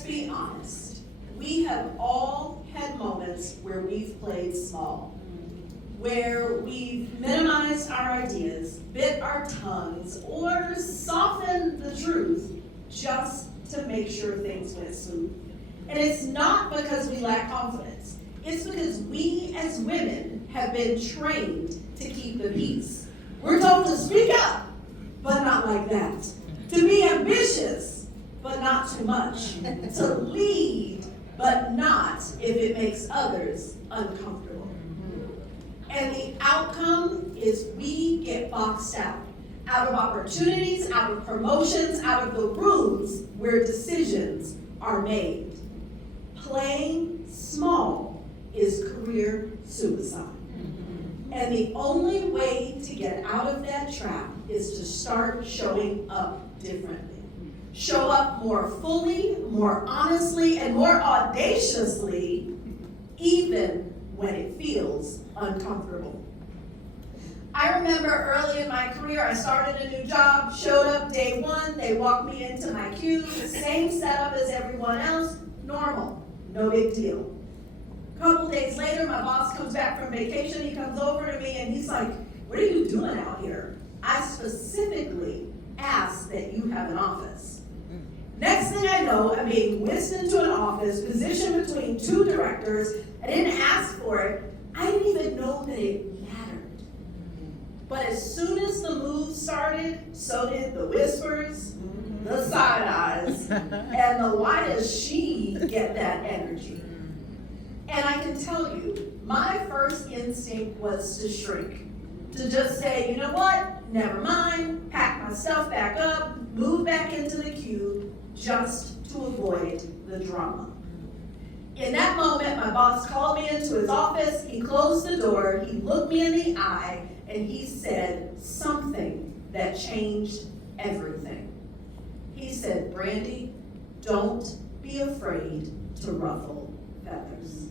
let's be honest. We have all had moments where we've played small, where we've minimized our ideas, bit our tongues, or softened the truth just to make sure things went smooth. And it's not because we lack confidence. It's because we as women have been trained to keep the peace. We're told to speak up, but not like that. To be ambitious, but not too much. To lead, but not if it makes others uncomfortable. And the outcome is we get boxed out of opportunities, out of promotions, out of the rooms where decisions are made. Playing small is career suicide. And the only way to get out of that trap is to start showing up differently. Show up more fully, more honestly, and more audaciously, even when it feels uncomfortable. I remember early in my career, I started a new job, showed up day one, they walked me into my queue, same setup as everyone else, normal, no big deal. A couple days later, my boss comes back from vacation, he comes over to me and he's like, what are you doing out here? I specifically asked that you have an office. Next thing I know, I'm being whisked into an office, positioned between two directors. I didn't ask for it. I didn't even know that it mattered. But as soon as the move started, so did the whispers, the side eyes, and the why does she get that energy? And I can tell you, my first instinct was to shrink. To just say, you know what, never mind, pack my stuff back up, move back into the queue, just to avoid the drama. In that moment, my boss called me into his office, he closed the door, he looked me in the eye, and he said something that changed everything. He said, Brandy, don't be afraid to ruffle feathers.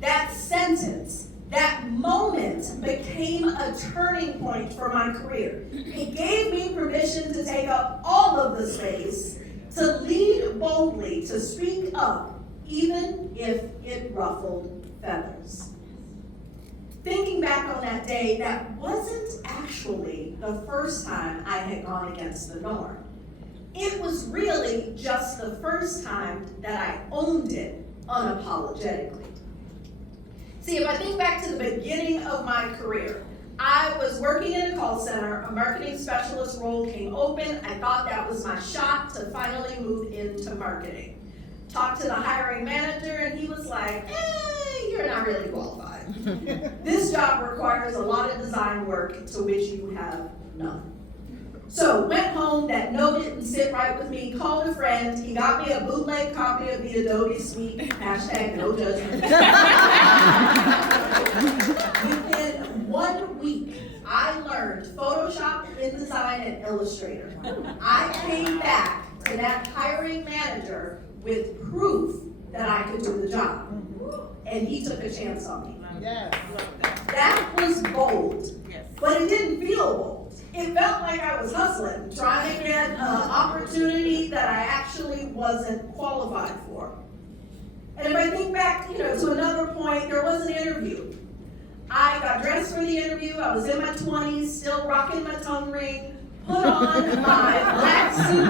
That sentence, that moment became a turning point for my career. It gave me permission to take up all of the space, to lead boldly, to speak up, even if it ruffled feathers. Thinking back on that day, that wasn't actually the first time I had gone against the norm. It was really just the first time that I owned it unapologetically. See, if I think back to the beginning of my career, I was working in a call center, a marketing specialist role came open. I thought that was my shot to finally move into marketing. Talked to the hiring manager and he was like, you're not really qualified. This job requires a lot of design work to which you have none. So went home, that note didn't sit right with me, called a friend, he got me a bootleg copy of the Adobe Suite, hashtag no judgment. Within 1 week, I learned Photoshop, InDesign, and Illustrator. I came back to that hiring manager with proof that I could do the job. And he took a chance on me. Yes. That was bold, but it didn't feel bold. It felt like I was hustling, trying to get an opportunity that I actually wasn't qualified for. And if I think back, to another point, there was an interview. I got dressed for the interview. I was in my 20s, still rocking my tongue ring, put on my black suit,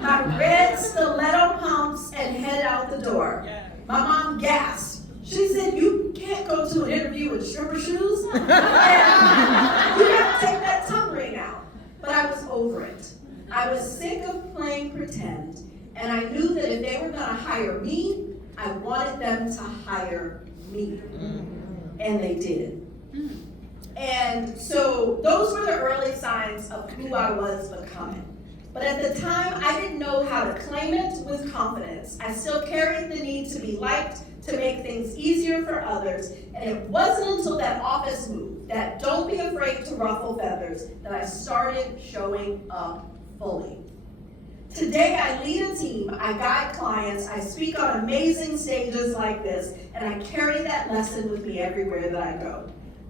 my red stiletto pumps, and head out the door. My mom gasped. She said, you can't go to an interview with stripper shoes. You have to take that tongue ring out. But I was over it. I was sick of playing pretend, and I knew that if they were going to hire me, I wanted them to hire me. And they did. And so those were the early signs of who I was becoming. But at the time, I didn't know how to claim it with confidence. I still carried the need to be liked, to make things easier for others. And it wasn't until that office move, that don't be afraid to ruffle feathers, that I started showing up fully. Today, I lead a team, I guide clients, I speak on amazing stages like this, and I carry that lesson with me everywhere that I go.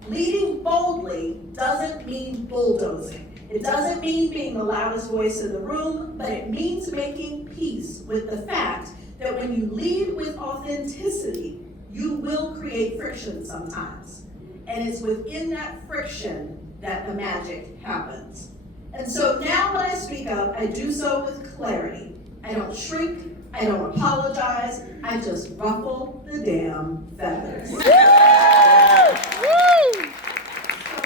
Leading boldly doesn't mean bulldozing. It doesn't mean being the loudest voice in the room, but it means making peace with the fact that when you lead with authenticity, you will create friction sometimes. And it's within that friction that the magic happens. And so now when I speak up, I do so with clarity. I don't shrink, I don't apologize, I just ruffle the damn feathers. So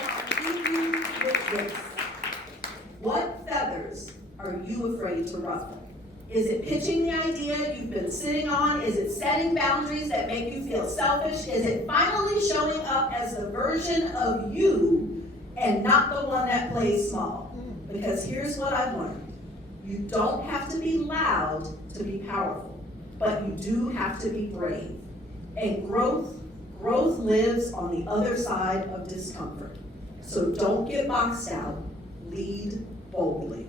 I'll leave you with this. What feathers are you afraid to ruffle? Is it pitching the idea you've been sitting on? Is it setting boundaries that make you feel selfish? Is it finally showing up as the version of you and not the one that plays small? Because here's what I've learned. You don't have to be loud to be powerful, but you do have to be brave. And growth lives on the other side of discomfort. So don't get boxed out, lead boldly.